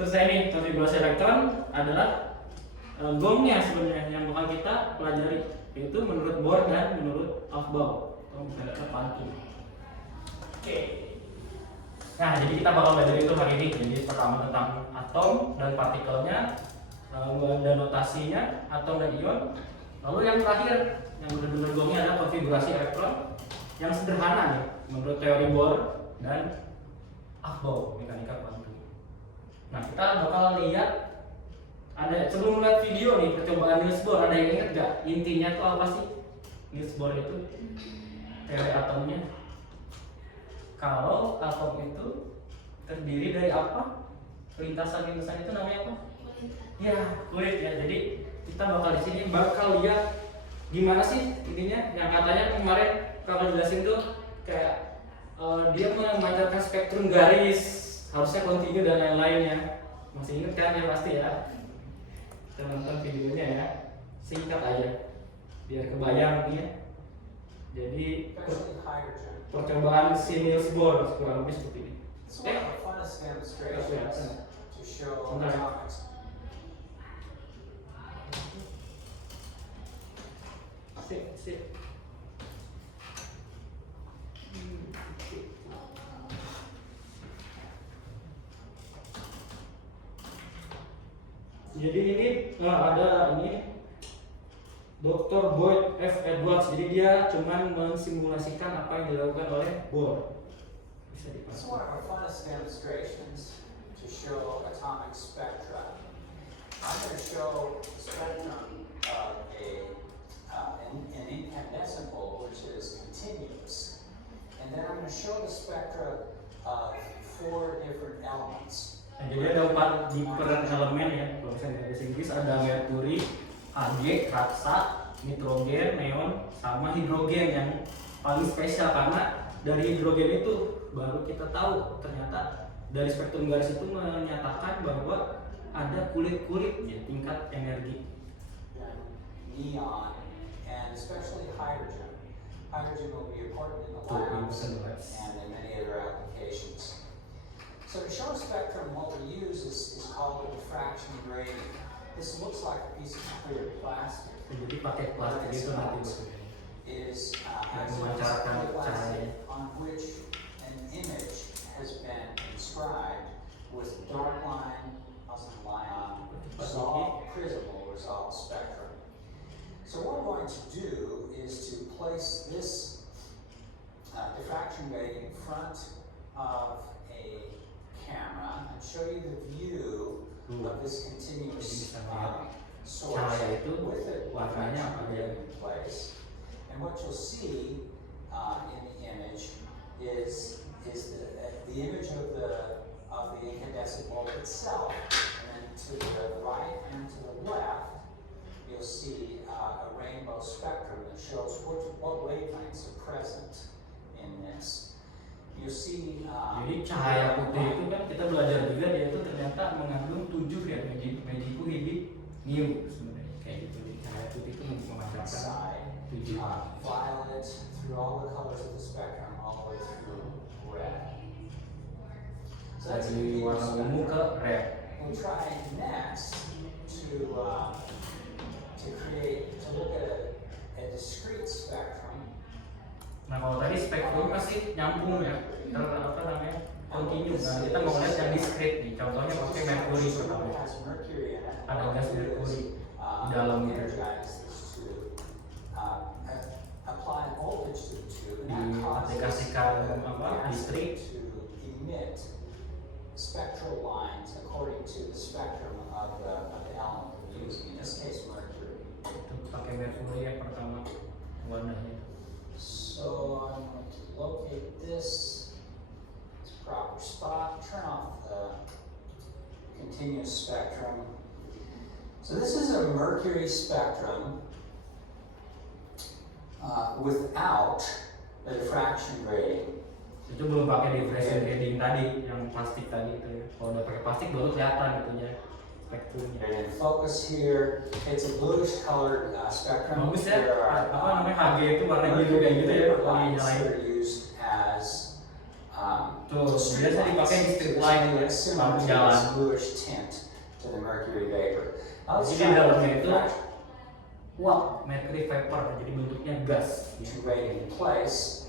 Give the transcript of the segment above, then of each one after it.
Terus ini konfigurasi elektron adalah gongnya sebenarnya yang bakal kita pelajari, yaitu menurut Bohr dan menurut Aufbau atau misalnya Quantum. Oke. Nah, jadi kita bakal belajar itu hari ini. Jadi pertama tentang atom dan partikelnya, dan notasinya, atom dan ion. Lalu yang terakhir, yang benar-benar gongnya adalah konfigurasi elektron yang sederhana nih, menurut teori Bohr dan Aufbau, mekanika kuantum. Nah, kita bakal lihat ada, sebelum lihat video nih percobaan Niels Bohr, ada yang ingat gak intinya tuh apa sih Niels Bohr itu, teori atomnya? Kalau atom itu terdiri dari apa? Lintasan-lintasan itu namanya apa? Ya, kulit ya. Jadi kita bakal di sini bakal lihat gimana sih intinya yang katanya kemarin kalau jelasin tuh kayak dia memancarkan spektrum garis, harusnya kontinu dan lain-lainnya. Masih ingat kan ya pasti ya? Kita nonton videonya ya. Singkat aja biar kebayang ya. Jadi percobaan si Niels Bohr kurang lebih seperti ini. Sip. Jadi ini ada ini Dr. Boyd F. Edwards. Jadi dia cuman mensimulasikan apa yang dilakukan oleh Bohr. Bisa dipakai. It's one of our funnest demonstrations to show atomic spectra. I'm going to show the spectrum of an incandescent bulb, which is continuous. And then I'm going to show the spectra of 4 different elements. Nah, jadi ada 4 different elemen ya. Kalau misalnya dari Inggris ada merkuri, Hg, raksa, nitrogen, neon, sama hidrogen yang paling spesial karena dari hidrogen itu baru kita tahu ternyata dari spektrum garis itu menyatakan bahwa ada kulit-kulit ya, tingkat energi. Neon and especially hydrogen. Hydrogen will be important in the labs and in many other applications. So to show a spectrum, what we use is called a diffraction grating. This looks like a piece of clear plastic. Jadi pakai plastik itu nanti is actually plastic on which an image has been inscribed with dark line, resolved prism or resolved spectrum. So what we're going to do is to place this diffraction grating in front of a camera and show you the view of this continuous source with it in place. And what you'll see in the image is the image of the incandescent bulb itself, and then to the right and to the left, you'll see a rainbow spectrum that shows what wavelengths are present in this. You see, jadi cahaya putih itu kan kita belajar juga dia itu ternyata mengandung 7 ya magiku hibi new sebenarnya kayak gitu. Jadi cahaya putih itu memancarkan 7 violet through all the colors of the spectrum all the way through red. So that's dari warna ungu ke red. We'll try next to look at a discrete spectrum. Nah kalau tadi spektrum pasti nyambung ya, apa namanya kontinu. Nah kita mau lihat yang discrete nih, contohnya pakai merkuri pertama. Ada gas merkuri di dalam itu. Diaplikasikan apa listrik. Spectral lines according to the spectrum of the element we're using. In this case, mercury. Itu pakai merkuri yang pertama warnanya. So I'm going to locate this proper spot, turn off the continuous spectrum. So this is a mercury spectrum without a diffraction grating. Itu belum pakai diffraction grating tadi, yang plastik tadi itu ya. Kalau udah pakai plastik baru kelihatan itunya spektrumnya. And focus here, it's a bluish colored spectrum. Bagus ya, apa namanya Hg itu warna biru kayak gitu ya, kalau nyalain. Used as Tuh, biasa dipakai di street So light, it's similar lampu to jalan. this bluish tint to the mercury vapor. Now let's Jadi try dalamnya the itu uap mercury vapor, jadi bentuknya gas. diffraction rating in place.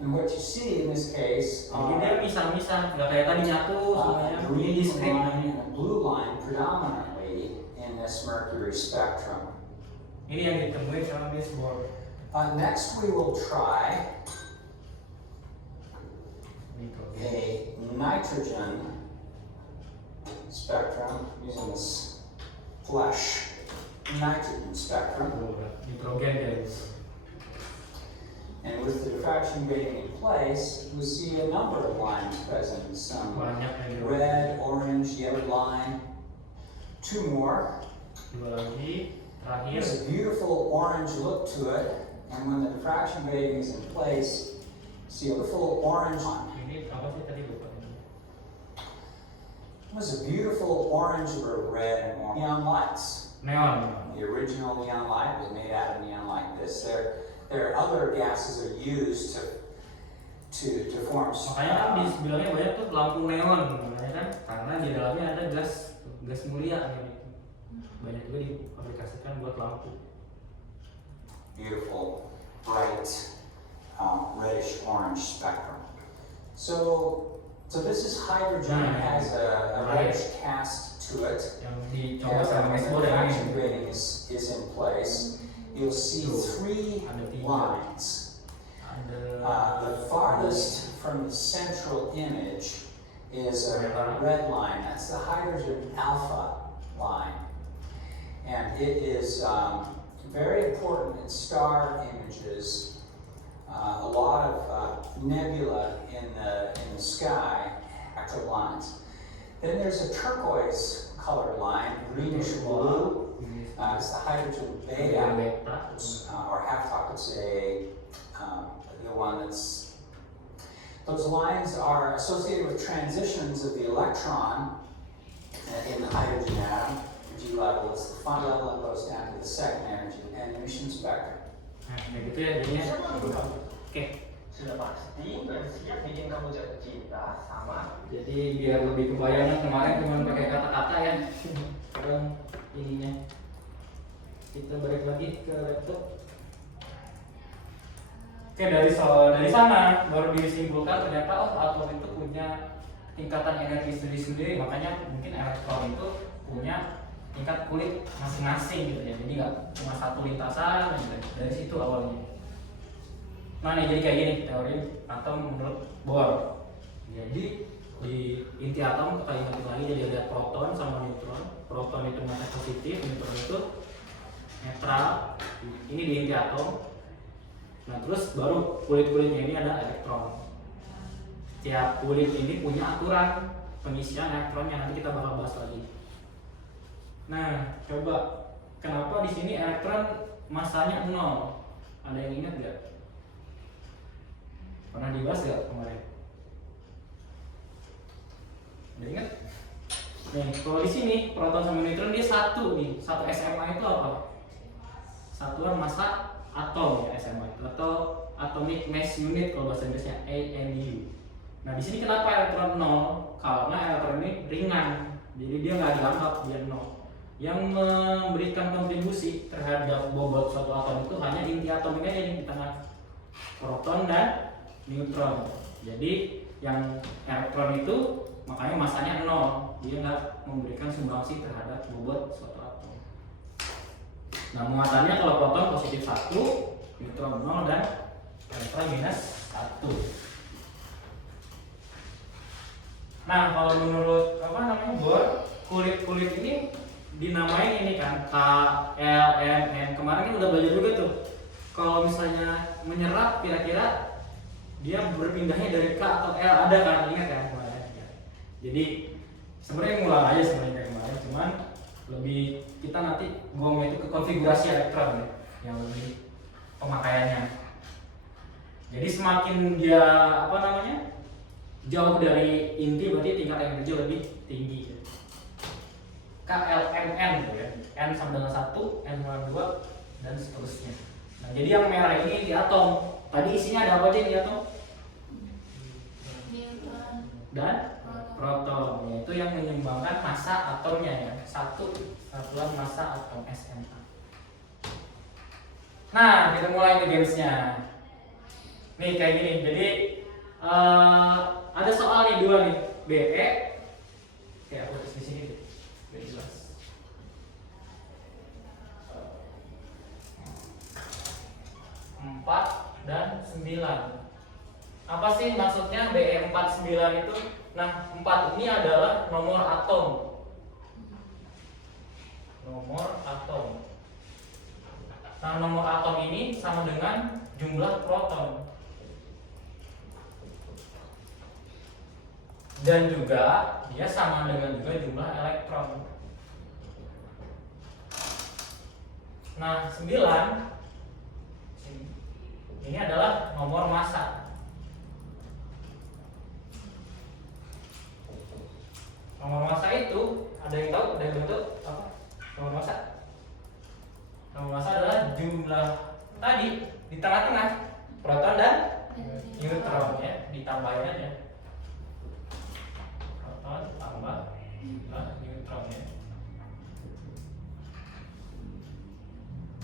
And what you see in this case Jadi dia misah-misah, nggak kayak tadi nyatu semuanya. a Ini green discrete. line and a blue line predominantly in this mercury spectrum. Ini yang ditemuin sama Miss Bohr. Next we will try a nitrogen spectrum using this flash nitrogen spectrum. Nitrogen guys. And with the diffraction grating in place, we see a number of lines present. Some Banyak yang red, orange, yellow line. Two more. Dua lagi. Terakhir. There's a beautiful orange look to it. And when the diffraction grating is in place, you see a beautiful orange line. Ini apa sih tadi lupa? It was a beautiful orange or red and orange neon lights. Neon. The original neon light was made out of neon like this. There are other gases that are used to form. Makanya kan bilangnya banyak tuh lampu neon, makanya kan karena di dalamnya ada gas mulia gitu. Banyak juga diaplikasikan buat lampu. Beautiful, bright, reddish orange spectrum. So this is hydrogen. It has a reddish cast to it. Yang dicoba And sama when Miss the Bohr yang diffraction ini. grating is in place, you'll see three lines. The farthest from the central image is a red line. That's the hydrogen alpha line. And it is very important in star images. A lot of nebula in the sky, active lines. Then there's a turquoise colored line, greenish blue. It's the hydrogen beta, or half-top. It's the one that's. Those lines are associated with transitions of the electron in the hydrogen atom. G level is the fun level and goes down to the second energy and emission spectrum. Nah, kayak gitu ya jadinya. Oke. Sudah pasti dan siap bikin kamu jatuh cinta sama. Jadi biar lebih kebayang, kemarin cuma pakai kata-kata ya. Sekarang ininya. Kita balik lagi ke laptop. Oke, dari sana baru disimpulkan ternyata atom itu punya tingkatan energi sendiri-sendiri, makanya mungkin elektron itu punya tingkat kulit masing-masing gitu ya. Jadi nggak cuma satu lintasan gitu. Dari situ awalnya. Nah nih jadi kayak gini teori atom menurut Bohr. Jadi di inti atom kita ingat lagi, jadi ada proton sama neutron. Proton itu massa positif, neutron itu netral. Ini di inti atom. Nah terus baru kulit-kulitnya ini ada elektron. Tiap kulit ini punya aturan pengisian elektronnya, nanti kita bakal bahas lagi. Nah coba kenapa di sini elektron masanya 0? Ada yang ingat nggak? Pernah dibahas nggak kemarin? Ada ingat? Nih kalau di sini proton sama neutron dia satu nih, satu SMA itu apa? Satuan massa atom ya SMA itu, atau atomic mass unit kalau bahasa Inggrisnya AMU. Nah di sini kenapa elektron 0? Karena elektron ini ringan, jadi dia nggak dianggap dia 0. Yang memberikan kontribusi terhadap bobot suatu atom itu hanya inti atom ini aja di tengah, proton dan neutron. Jadi yang elektron itu makanya masanya 0, dia nggak memberikan sumbangsi terhadap bobot suatu atom. Nah muatannya kalau proton positif 1, neutron 0, dan elektron minus 1. Nah kalau menurut Bohr, kulit-kulit ini dinamain ini kan K, L, M, N. Kemarin kan udah belajar juga tuh. Kalau misalnya menyerap kira-kira dia berpindahnya dari K atau L, ada kan, ingat kan kemarin ya. Jadi sebenarnya ngulang aja sebenarnya kayak kemarin, cuman lebih kita nanti buangnya itu ke konfigurasi elektron ya, yang lebih pemakaiannya. Jadi semakin dia jauh dari inti, berarti tingkat energi lebih tinggi. KLMN gitu ya, N sama dengan 1, N sama 2, dan seterusnya. Nah jadi yang merah ini di atom. Tadi isinya ada apa aja di atom? dan proton, yaitu yang menyumbangkan massa atomnya ya, satu satuan massa atom SMA. Nah, kita mulai nih gamesnya. Nih kayak gini, jadi ada soal nih dua nih, BE, ya aku tulis di sini deh, biar jelas. 4 dan 9. Apa sih maksudnya BE49 itu? Nah, 4 ini adalah nomor atom. Nomor atom. Nah, nomor atom ini sama dengan jumlah proton. Dan juga dia sama dengan juga jumlah elektron. Nah, 9 ini adalah nomor massa. Nomor massa itu ada yang tahu? Ada yang bentuk apa? Nomor massa. Nomor massa adalah jumlah tadi di tengah-tengah proton dan neutron ya, ditambahin aja. Proton tambah neutron ya.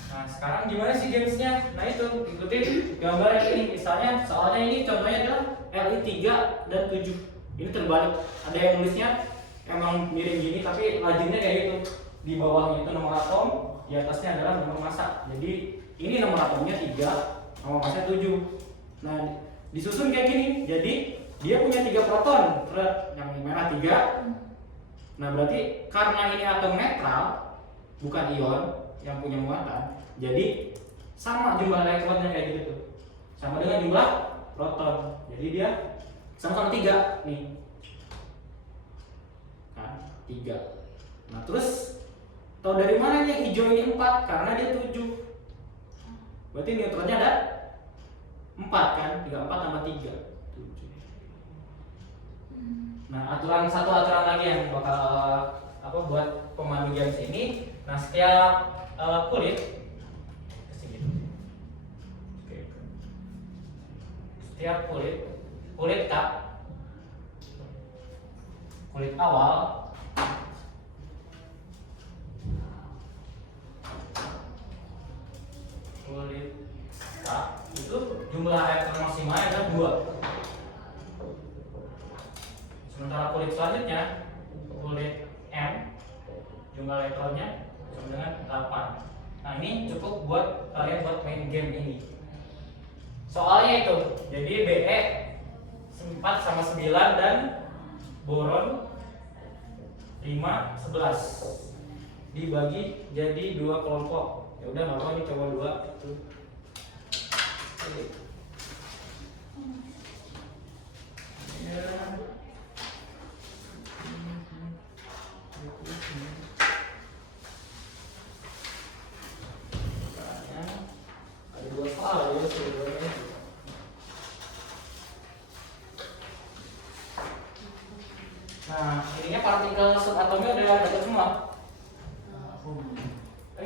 Nah, sekarang gimana sih gamesnya? Nah, itu ikutin gambar ini. Misalnya soalnya ini contohnya adalah Li3 dan 7. Ini terbalik. Ada yang nulisnya emang miring gini tapi lazimnya kayak gitu. Di bawahnya itu nomor atom, di atasnya adalah nomor massa. Jadi ini nomor atomnya 3, nomor massa 7. Nah, disusun kayak gini. Jadi dia punya 3 proton, yang merah 3. Nah, berarti karena ini atom netral, bukan ion yang punya muatan, jadi sama jumlah elektronnya kayak gitu tuh, sama dengan jumlah proton. Jadi dia sama-sama 3 nih. Kan 3. Nah, terus tahu dari mana nih yang hijau ini 4? Karena dia 7. Berarti neutronnya ada 4 kan? 34 tambah 3 7. Nah, satu aturan lagi yang bakal buat pemandu games ini. Nah, setiap kulit setiap kulit cup, kulit awal kulit cup itu jumlah elektron maksimalnya adalah 2. Sementara kulit selanjutnya, kulit M, jumlah elektronnya sama dengan 8. Nah, ini cukup buat kalian buat main game ini. Soalnya itu, jadi BE 4 sama 9 dan boron 5 11 dibagi jadi 2 kelompok. Ya udah, nggak apa, ini coba 2 itu. Ya. Ada 2 soal ya sebenarnya. Nah, ininya partikel subatomnya udah dapat semua.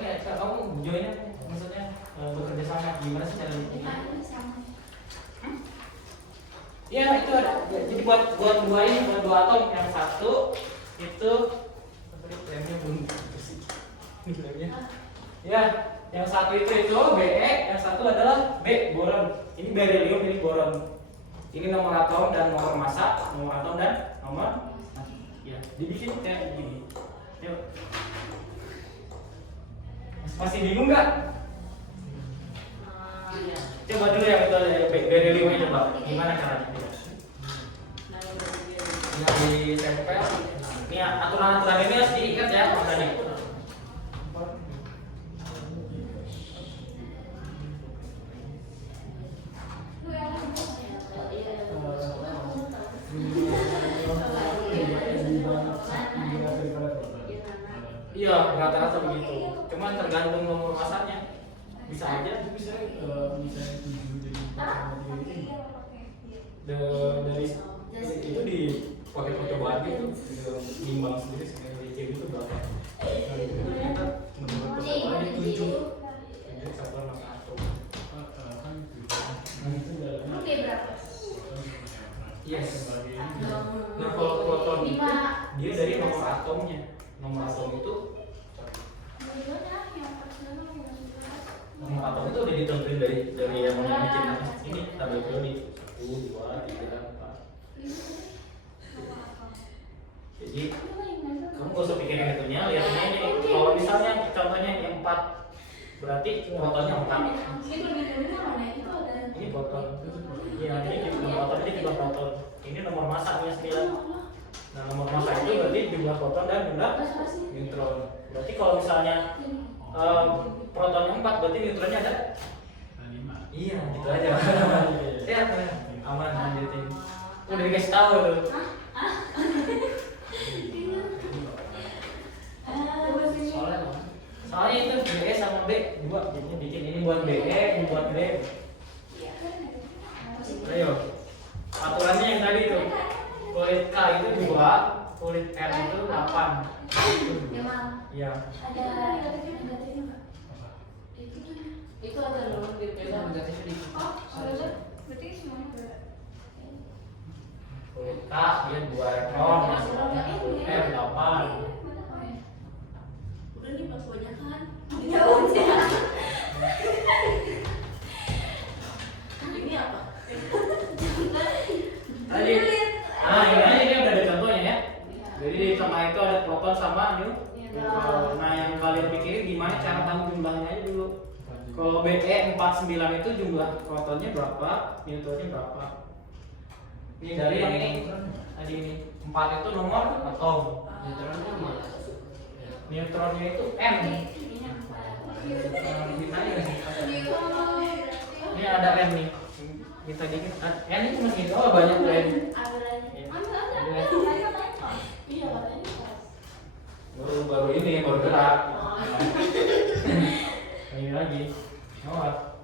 Ya, kamu joinnya maksudnya bekerja sama gimana sih cara ini? Iya, itu ada. Jadi buat 2 ini, buat 2 atom, yang satu itu remnya belum bersih. Ini remnya. Ya, yang satu itu Be, yang satu adalah B, boron. Ini berilium, ini boron. Ini nomor atom dan nomor massa, nomor atom dan nomor. Ya, dibikin kayak gini. Yuk. Masih bingung nggak? Coba dulu yang itu berilium ini coba. Gimana caranya? Di tempel. Ini aturan-aturan ini harus diikat ya, makanya. Iya, rata-rata begitu. Cuman tergantung nomor masanya. Bisa aja. Bisa 7 jadi 4 dari itu di pakai percobaan gitu, nimbang sendiri sekali cewek itu berapa? Nah, itu kita menurut percobaan 7. Jadi satuan massa atom. kan Nah, itu dalamnya. Oke, berapa? Yes. dia dari nomor atomnya. Nomor atom itu nomor atom itu udah ditentuin dari yang mau bikin apa? Ini tabel periodik 1, 2, 3, 4. Jadi kamu gak usah pikirin itunya, lihatnya ini. Kalau misalnya contohnya yang 4, berarti protonnya 4. Ini proton. Iya, ini jumlah proton, ini jumlah proton. Ini nomor masanya 9. Nah, nomor massa itu berarti jumlah proton dan jumlah neutron. Berarti kalau misalnya protonnya 4, berarti neutronnya ada 5. iya, gitu aja. Sehat kan? Aman lanjutin. Udah dikasih tahu tuh. Soalnya itu BE sama B 2, jadinya bikin ini buat BE, ini buat B. Ayo. Aturannya yang tadi tuh. Kulit K itu 2, kulit R itu 8. Iya. Itu ada loh di beda. Kulit K dia 2 elektron, kulit R 8. Udah nih pas kebanyakan. Ini apa? Tadi, ini udah ada contohnya ya. Jadi di tengah itu ada proton sama neutron. Nah yang kalian pikirin gimana cara tahu jumlahnya aja dulu. Kalau BE 49 itu jumlah protonnya berapa, neutronnya berapa. Ini dari yang ini, tadi ini 4 itu nomor atom. Neutronnya itu N. Ini ada N nih. Kita dikit. N itu masih oh banyak tuh N. Baru ini baru gerak. Ini lagi. Oh.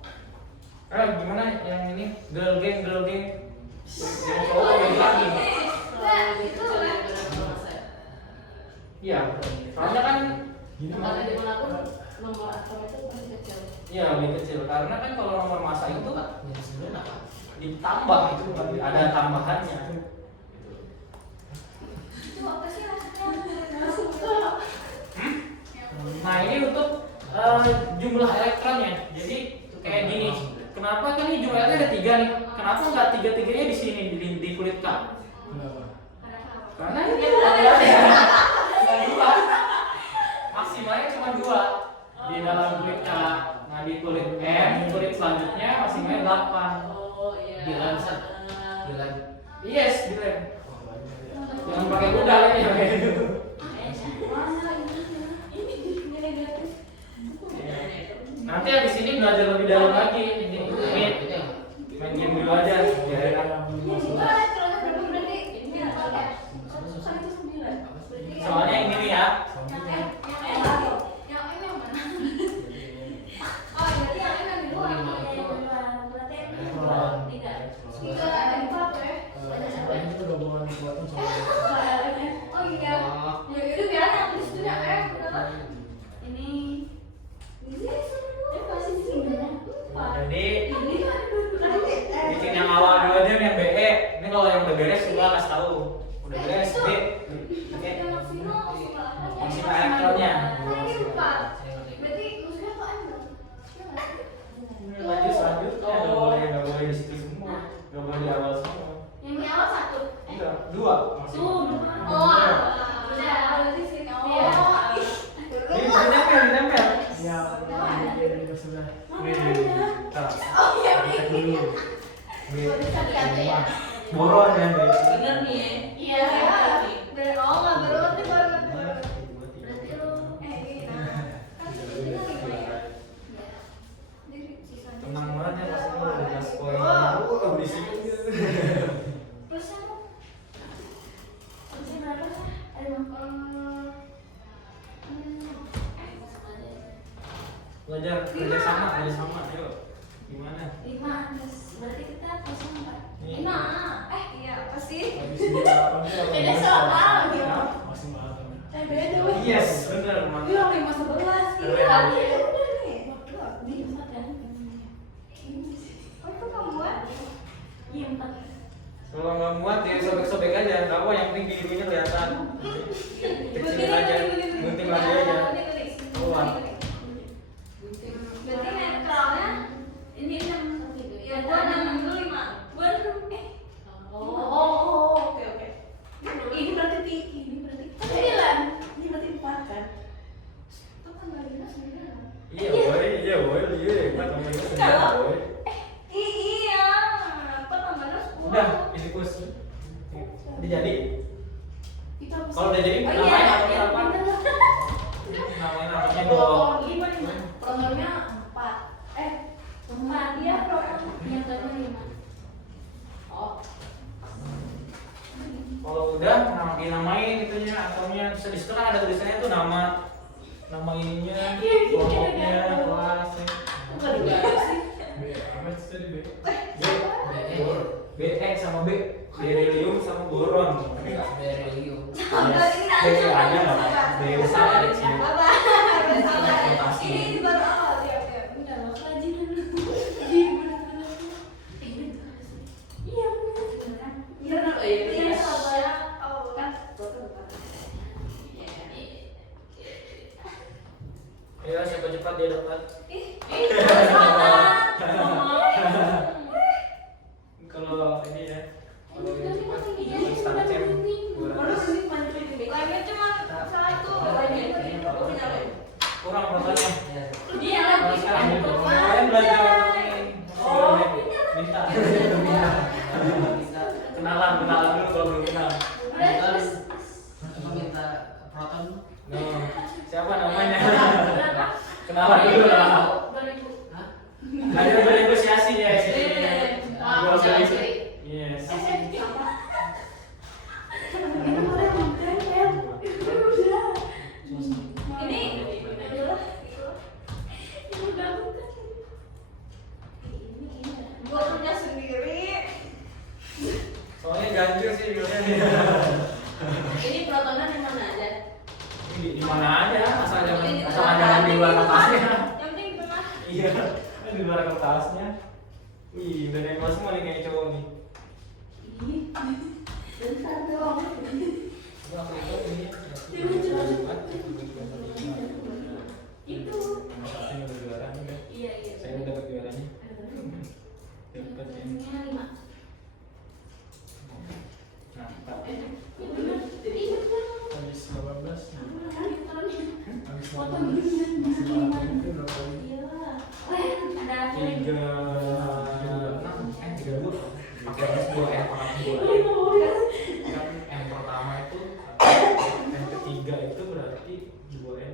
Gimana yang ini? Girl gang. Oh, ini lagi. Iya, soalnya kan Kalau dimanapun nomor atom itu masih kecil. iya lebih kecil karena kan kalau nomor massa itu ditambah itu ada tambahannya. Nah ini untuk jumlah elektronnya. Jadi kayak gini. Kenapa kan ini jumlahnya ada 3 nih? Kenapa nggak 3-3-nya di sini di kulit K? Kenapa? Karena ini ada 2. Maksimalnya cuma 2 di dalam kulit K. Nah di kulit M, kulit selanjutnya maksimalnya 8. Oh iya. Bilang yes, bilang. Jangan pakai kuda lagi ya kayak gitu. Nanti habis ini belajar lebih dalam lagi. Ini main game dulu aja. Biar enak. Soalnya ini nih ya. Itu gabungan proton sama Jadi bikin yang awal dulu aja yang BE. Ini kalau yang udah beres gua kasih tahu. Udah beres B. Oke. Maksimal elektronnya. Lanjut nggak boleh di situ semua, nggak boleh di awal semua. Enggak, 2 maksimal. Ini ditempel. ya dari sebelah. Cek dulu. Boron ya, B. Bener nih ya. Tenang banget ya pasti lu udah kasih poin. Berisik. Belajar kerja sama, ayo. Gimana? Berarti kita kosong 4. Nih. Habis 98 itu Beda soal, gitu. maksimal atom. Yes, bener. Mantap. Kalau nggak muat ya sobek-sobek aja, nggak apa, yang penting birunya kelihatan. Kecilin aja, gunting lagi aja. Keluar. Berarti netralnya ini 6. Ya gua 6 dulu 5. Gua oke. Ini berarti 9. Ini berarti 4 kan? Itu kan dari 9. Iya, boy, hebat sama itu Kalau- boy. Iya. Apa tambahnya 10? Udah, ini kus. Ini jadi. Itu apa sih? Kalau udah jadi, Oh namain iya, apa? iya, bener. Namain apa dong? Pronomnya 4. 4 dia pronom. Yang kedua 5. Oh. Kalau udah, dinamain itunya, atomnya. Terus di situ kan ada tulisannya tuh nama ininya, kelompoknya, kelasnya. Bukan juga sih. B, apa sih tadi B? BE sama B, berilium sama boron. Berilium. B ada nggak? B besar ada kecil. Ini baru awal ya. Udah lo kerajinan dulu. Iya benar-benar. Iya benar. Iya, Iya soalnya kan Ya, siapa cepat dia dapat. Kalau ini ya, kalau yang cepat, dapat setengah cem. 200. lainnya cuma 1. Kurang rasanya. Iya Kalau lagi. sekarang kalian belajar minta. Kenalan dulu kalau belum kenal. Minta proton. Nah, siapa namanya? Kenalan dulu lah. Belajar bernegosiasi ya sini. Yes. Ini adalah gua kerja sendiri. Soalnya ganjil sih bilangnya. Ini protonan di mana aja? Di mana aja, asal jangan di luar kertasnya. Yang penting di tengah. Iya, kan di luar kertasnya. Wih, udah nempel semua nih kayak cowok nih. Bentar doang. Wah, ini. Itu. Saya udah juara nih kan. Iya iya. Saya udah dapat juaranya. Dapat ya. Ini 5. Nah, tak. Ya benar. Iya benar. Habis 18. Habis 18. Potong Masih 8 itu berapa ini? Iya. Ada 3 2 ya, kan yang pertama itu yang ketiga itu berarti 2 3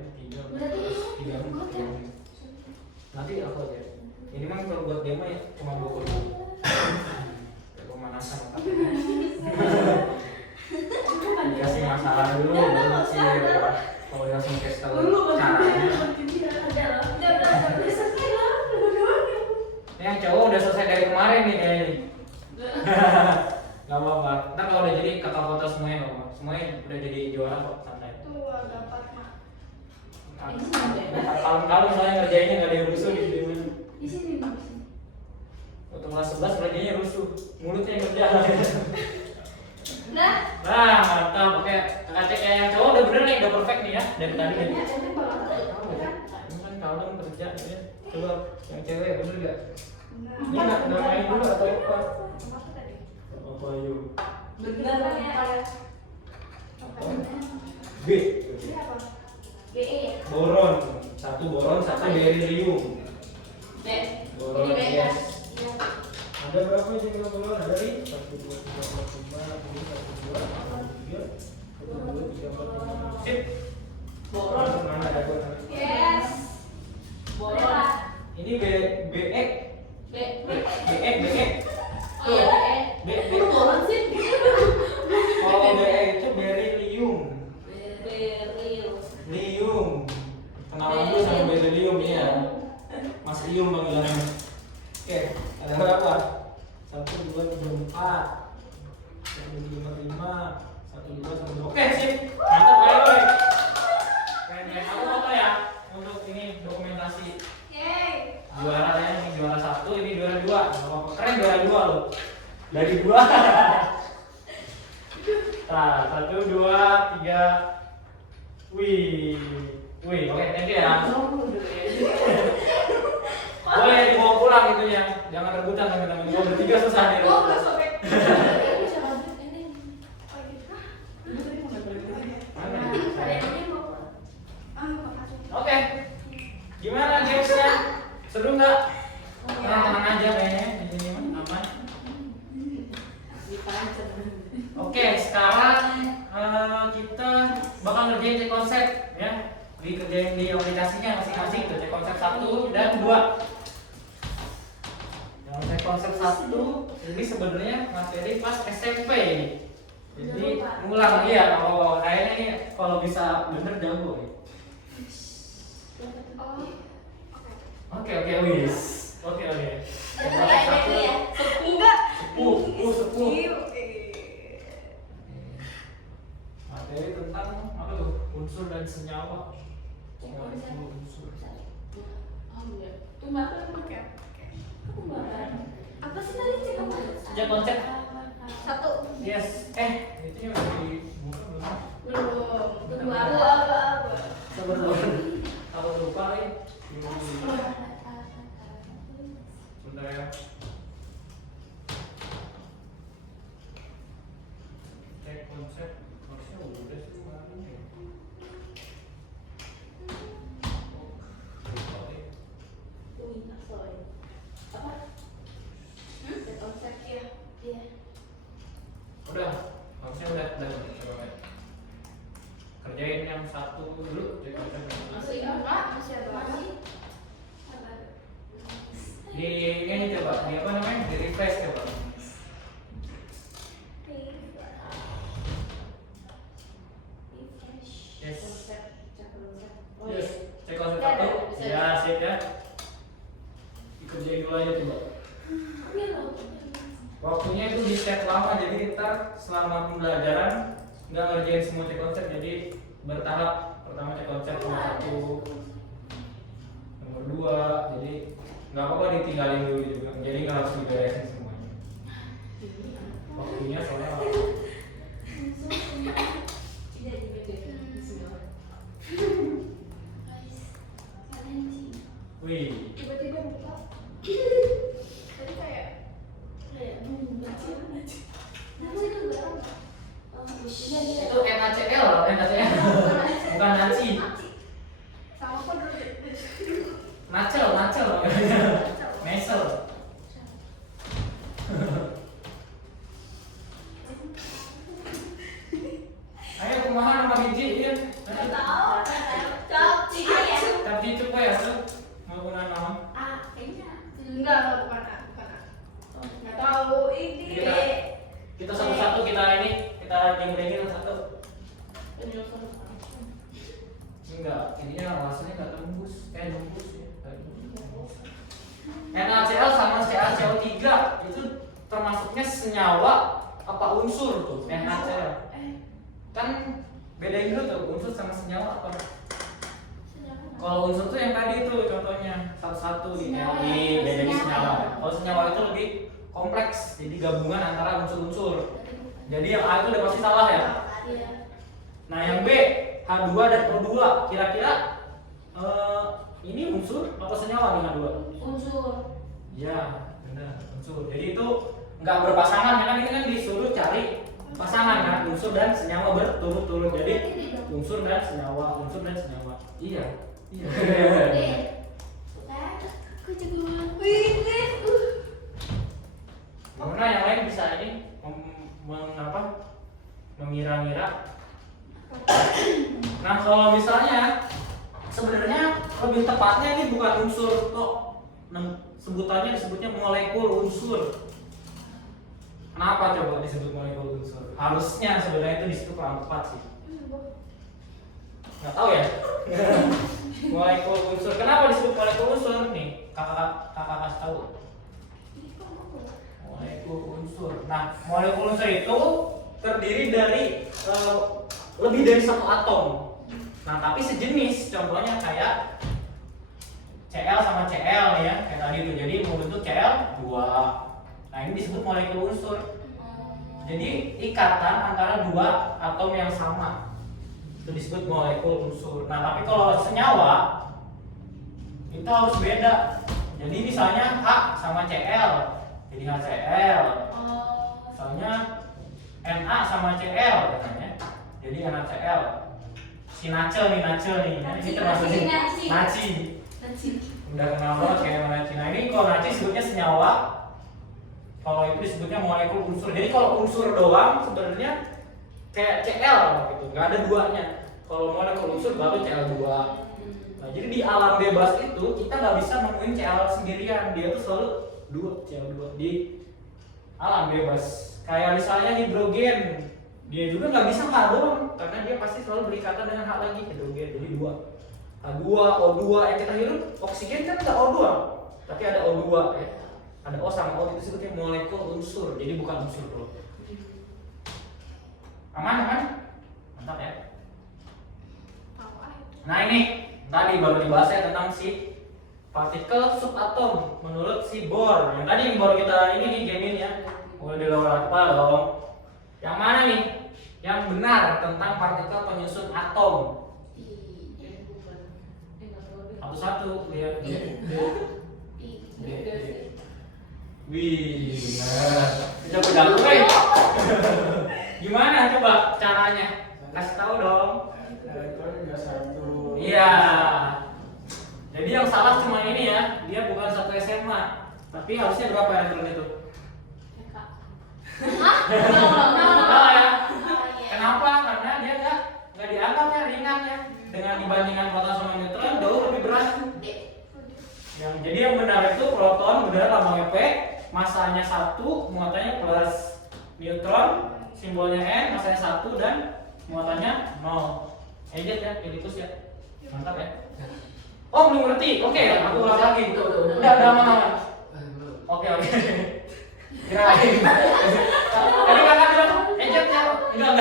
nanti aku aja ini kan kalau buat demo ya cuma 20 pemanasan otaknya dikasih masalah dulu baru kecil kalau langsung kasih tahu caranya yang cowok udah selesai dari kemarin nih kayaknya nggak apa-apa ntar kalau udah jadi kakak foto semuanya nggak apa-apa semuanya udah jadi juara kok santai Tuh ada 4 mak. kalau misalnya ngerjainnya nggak ada yang rusuh di sini di sini. waktu kelas 11 ngerjainnya rusuh mulutnya yang kerja Nah, nah mantap oke kakak cek yang cowok udah bener nih udah perfect nih ya dari tadi nih ini kan kalem kerja ya coba yang cewek bener gak ini nggak main dulu atau apa apa yuk bener ya. B Ini apa? BE. boron satu berilium B. boron Ini B. yes Iya. ada berapa jumlah boron ada nih 1 2 3 4 5 6 7 8 9 10 11 12 13 14 15 sip Boron. mana ada gua Yes. Boron. ini BE B. BE Oh iya BE. Kok boron sih? kalau BE itu berilium Beril. kenalan dulu sama berilium ya Mas Lium panggilannya oke ada berapa 1 2 3 4 1 2 5 1 2 1 2 oke sip mantap kali keren aku foto ya untuk ini dokumentasi Yeay. juara ya ini juara 1 ini juara 2 nggak apa-apa keren juara 2 loh dari 2 Wih, oke, thank you ya. Kamu dulu ya. Boleh dibawa pulang itunya, jangan rebutan teman-teman. Gua bertiga susah nih. Oh, nggak sobek. Ini siapa ini? Oh, gitu. Mana? Ada yang mau. Makasih. Oke, gimana gamesnya? Seru nggak? Tenang-tenang aja kayaknya, di sini mah aman. Dipancet. Oke, sekarang kita bakal ngerjain cek konsep ya. Dikerjain di aplikasinya masing-masing tuh, cek konsep 1 dan 2. Yang cek konsep 1 ini sebenarnya materi pas SMP ini. Jadi ngulang ya, oh kayaknya nih kalau bisa bener jago nih. Oh, Oke, wis. Oke. Cek konsep 1. ya. Enggak. Sepuh. Iya. Materi tentang apa tuh? Unsur dan senyawa. Unsur. Oh iya. Tumbakan. Oke. Tumbakan. Apa sih tadi cek apa? Cek konsep. 1. Yes. Itu yang dibuka belum? Belum. Dua. Sabar dulu. Kalau lupa nih. Sebentar ya. Cek konsep. Harusnya udah sih kemarin ya. Lupa deh. Apa? Cek konsep ya. Iya. Udah. Harusnya udah. Coba lihat. Kerjain yang 1 dulu. Cek konsep. Masih Enggak, masih ada. Masih. Di ini coba. Di apa namanya? Di refresh coba. Yes. Konsep. Cek konsep. Oh Yes. iya. Cek konsep Udah, 1. bisa. Ya, sip ya. Dikerjain dulu aja coba. Iya loh. Waktunya itu di set lama, jadi ntar selama pembelajaran nggak ngerjain semua cek konsep, jadi bertahap. Pertama cek konsep nomor 1, nomor 2, jadi nggak apa-apa ditinggalin dulu juga, jadi nggak harus diberesin semuanya. Waktunya soalnya Tidak dibedakan. Bismillah. wih, Tiba-tiba buka. Tadi kayak itu NaCl loh, NaCl bukan naci, sama kok dulu. nacel mesel. Ayo kumaha nama hiji ieu. Nggak tahu. Tapi ya. Tapi coba ya, tuh mau guna nama. Enggak, bukan A. Nggak tahu ini. Kita satu-satu kita jeng-jengin satu. Enggak, ininya rasanya enggak tembus. Nembus ya. NaCl sama CaCO3 itu termasuknya senyawa apa unsur tuh NaCl. Kan bedain dulu tuh unsur sama senyawa apa. Kalau unsur tuh yang tadi itu contohnya satu-satu di bedanya senyawa. Kalau senyawa itu lebih kompleks, jadi gabungan antara unsur-unsur. Jadi yang A itu udah pasti salah ya. Iya. Nah yang B H2 dan O2 kira-kira ini unsur apa senyawa nih H2? Unsur. Ya benar unsur. Jadi itu nggak berpasangan ya kan, ini kan disuruh cari pasangan kan, unsur dan senyawa berturut-turut. Jadi unsur dan senyawa. Iya. Gimana yang lain bisa ini mengira-ngira. Nah kalau misalnya sebenarnya lebih tepatnya ini bukan unsur kok, sebutannya disebutnya molekul unsur. Kenapa coba disebut molekul unsur? Harusnya sebenarnya itu disebut kurang tepat sih. Nggak tahu ya. Molekul unsur. Kenapa disebut molekul unsur nih? Kakak kasih tahu. Molekul unsur. Nah, molekul unsur itu terdiri dari lebih dari satu atom. Nah, tapi sejenis. Contohnya kayak Cl sama Cl ya, kayak tadi itu. Jadi membentuk Cl2. Nah, ini disebut molekul unsur. Jadi ikatan antara dua atom yang sama. Itu disebut molekul unsur. Nah, tapi kalau senyawa itu harus beda. Jadi misalnya H sama Cl, jadi HCl. Misalnya Na sama Cl katanya, jadi NaCl. Si nacil nih, ini termasuk naci. Udah kenal banget kayak naci. Nah ini kalau naci disebutnya senyawa, kalau itu disebutnya molekul unsur. Jadi kalau unsur doang sebenarnya kayak Cl gitu, nggak ada duanya. Kalau molekul unsur baru Cl2. Nah, jadi di alam bebas itu kita nggak bisa nemuin Cl sendirian, dia tuh selalu Cl2 di alam bebas. Kayak misalnya hidrogen, dia juga nggak bisa H doang, karena dia pasti selalu berikatan dengan H lagi, hidrogen, jadi 2. H2, O2 yang kita hirup, oksigen kan nggak O2, tapi ada O2 ya. Ada O sama O, itu disebutnya molekul unsur, jadi bukan unsur bro. Aman? Mantap ya. Nah ini tadi baru dibahas ya tentang si partikel subatom menurut si Bohr. Yang tadi yang baru kita ini nih gamein ya. Mulai di luar apa dong? Yang mana nih? Yang benar tentang partikel penyusun atom. Satu-satu lihat. Wih, benar. Coba jago Gimana coba caranya? Kasih tahu dong. Elektron juga 1. Iya. Jadi yang salah cuma ini ya, dia bukan 1 SMA, tapi harusnya berapa elektron itu? Salah ya. Kenapa? Karena dia nggak dianggap ya ringan ya. Dengan dibandingkan proton sama neutron jauh lebih berat. Jadi yang benar itu proton benar lambangnya P, masanya 1, muatannya plus neutron, simbolnya N, masanya 1 dan muatannya 0. Ejet ya, Philippus ya. Mantap ya. Oh belum ngerti? Oke, aku ulang lagi. Udah aman. Oke. Kirain. Tadi kakak bilang ejet ya. Enggak.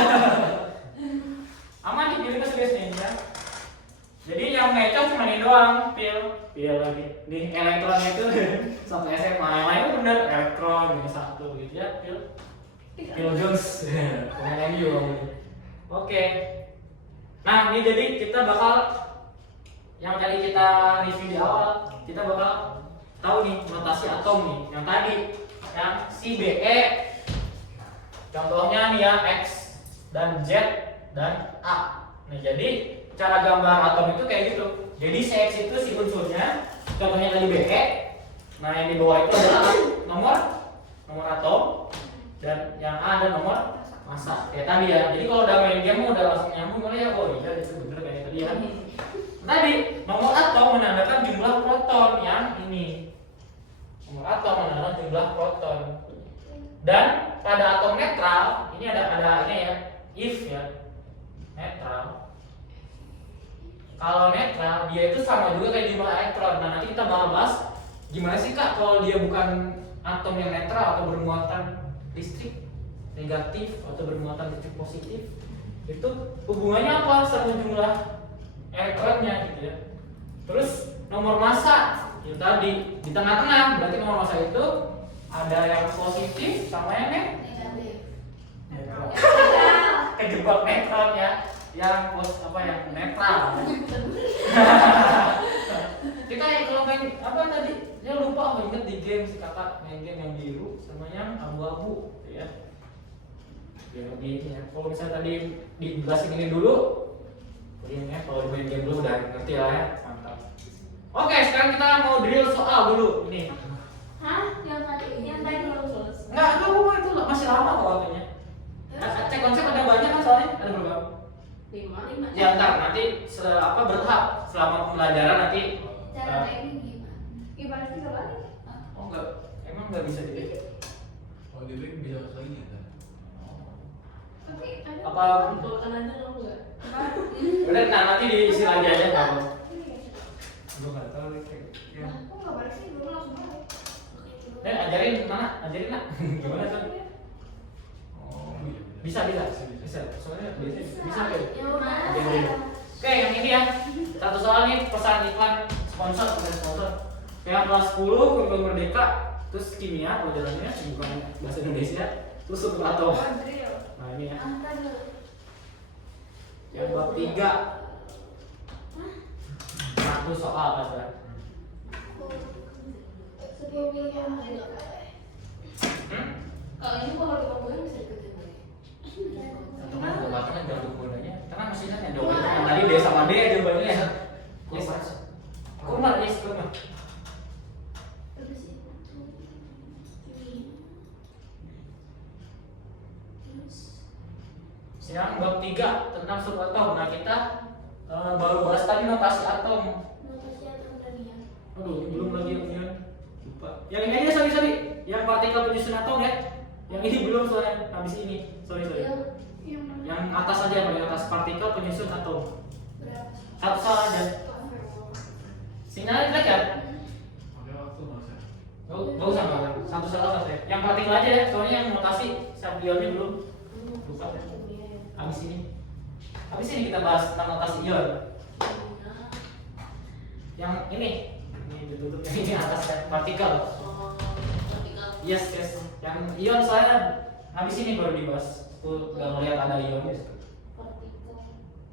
Aman nih, Philippus guys nih ya. Jadi yang ngecok cuma ini doang, pil lagi. Nih elektronnya itu satu SMA, yang lain itu bener elektron ini 1 gitu ya, pil Jones. Pemain MU. Oke. Nah ini jadi kita bakal yang tadi kita review di awal, kita bakal tahu nih notasi atom nih. Yang tadi yang si BE, contohnya nih ya X dan Z dan A. Nah jadi cara gambar atom itu kayak gitu. Jadi CX itu si unsurnya, contohnya tadi BE. Nah yang di bawah itu adalah nomor atom, dan yang A ada nomor massa. Kayak tadi ya. Jadi kalau udah main game udah langsung nyambung ya. Oh iya itu bener kayak tadi ya. Tadi nomor atom menandakan jumlah proton yang ini. Nomor atom menandakan jumlah proton. Dan pada atom netral ini ada ini ya, if ya. Netral. Kalau netral dia itu sama juga kayak jumlah elektron. Nah nanti kita bahas gimana sih kak kalau dia bukan atom yang netral atau bermuatan listrik negatif atau bermuatan listrik positif, itu hubungannya apa sama jumlah elektronnya gitu ya. Terus nomor massa itu tadi di tengah-tengah, berarti nomor massa itu ada yang positif sama yang negatif. Kejebak netral ya, yang yang netral. Kita kalau main apa tadi? Ya lupa inget di game si kakak main game yang biru sama yang abu-abu ya. Ya lebih ya. Kalau misalnya tadi dijelasin ini dulu, ya kalau main game dulu udah ngerti lah ya, mantap. Oke, sekarang kita mau drill soal dulu ini. Hah? Yang tadi belum selesai. Enggak, itu masih lama kok waktunya. Cek konsep ada banyak kan soalnya, ada berapa? 5. Ya ntar nanti bertahap selama pembelajaran nanti. Cara ini gimana? Gimana sih kali? Oh enggak, emang nggak bisa jadi. Kalau di link bisa lagi kan? Tapi ada Apa? Betulkan aja lo enggak? Udah, nah nanti diisi lagi aja nggak apa. Gue nggak tahu nih. Ya. Aku nggak balik sih, dulu langsung balik. Ajarin nak. Gimana tuh? Oh, bisa. Soalnya bisa kan? Ya udah. Oke, yang ini ya. Satu soal nih pesan iklan sponsor. Yang kelas 10 kurikulum merdeka, terus kimia pelajarannya bukan bahasa Indonesia, terus hukum atom. Nah ini ya. Yang bab 3 satu soal ada. Kalau ini kalau di komputer bisa ikutin lagi. Atau kan jawabannya jauh kodenya. Karena mesinnya yang jawabannya yang tadi D sama D jawabannya ya. Yes. Kumar, yes, kumar. Sekarang bab 3 tentang subatom. Nah, kita baru bahas tadi notasi atom. Aduh, ini belum lagi yang lupa. Yang ini aja, sorry. Yang partikel penyusun atom ya. Yang ini belum soalnya habis ini. Sorry. Yang atas aja, paling atas partikel penyusun atom. Satu salah aja. Sinyalnya jelek ya? Pakai waktu nggak usah. Gak usah, satu salah satu ya. Yang partikel aja ya, soalnya yang notasi sabionnya belum. Lupa ya. Habis ini kita bahas tentang notasi ion. Yang ini ditutup yang ini atas ya, partikel. Yes. Yang ion saya habis ini baru dibahas. Tuh nggak ngeliat ada ion.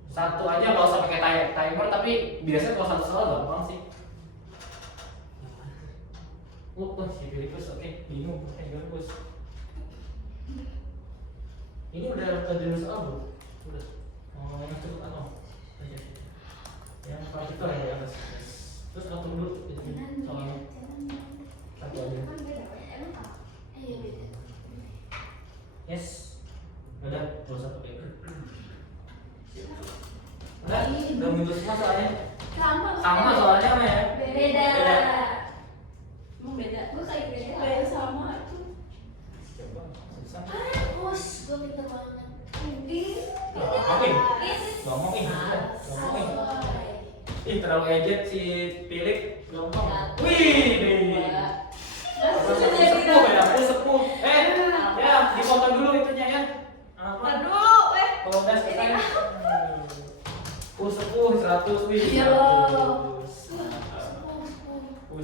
Satu aja nggak usah pakai timer, tapi biasanya kalau satu soal gampang sih. Si Filipus, oke, bingung, Filipus. Ini udah dulu soal belum? Udah. Oh, yang cukup atau? Yang partikel yang di atas. Terus auto dulu soalnya. Satu aja. Yes. Udah, gak usah pakai. Udah minggu semua soalnya. Sama soalnya mah ya. Beda. Emang beda? Gue kayak beda sama tuh. Coba, susah. Gue pinter banget. Ngomongin. Ih, terlalu ejek si Pilik gampang. Wih. Sepuh. Ya, dipotong dulu itunya ya. Aduh, Kalau udah selesai. Sepuh 100 wih. Iya. 100.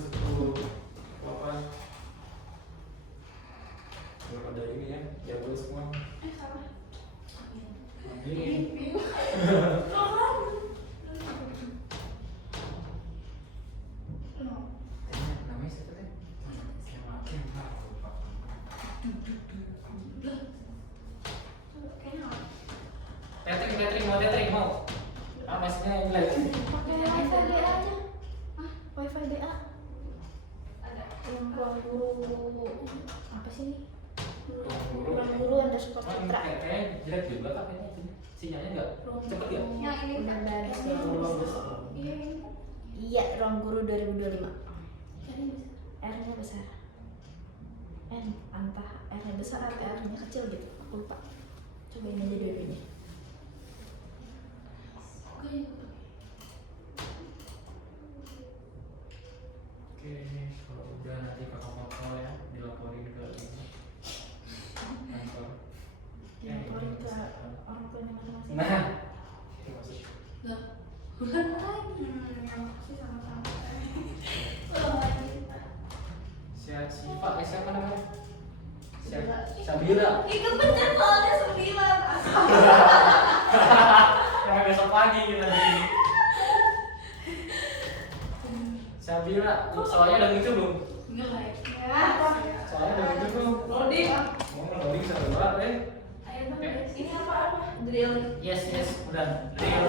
Sepuh. Apa? Belum ada ini ya, jago semua. salah. Ini. Namanya siapa teh? Tethering mau. Apa sih yang lagi? Pakai wifi BA aja. Wifi BA. Yang ruang guru apa sih ini? Ruang guru underscore citra. Kayaknya jelek juga katanya itu. Sinyalnya enggak cepet ya? Yang ini kan Iya, ruang guru 2025. R-nya besar. Entah R-nya besar atau R-nya kecil gitu. Aku lupa. Cobain aja dua-duanya. Oke, kalau udah nanti kakak ya dilaporin ke ini kantor. Dilaporin ke orang tuanya masing-masing. Nah, bukan lagi. Yang masih sama-sama. siapa? Siapa namanya? Sabira. Itu pencet soalnya 9. Yang besok pagi kita di sini. Sabira, soalnya udah gitu belum? Enggak lah ya. Soalnya udah gitu belum? Loading. Loading sampai berat, Ayo dong, guys. Ini apa? Drill. Yes, udah. Drill.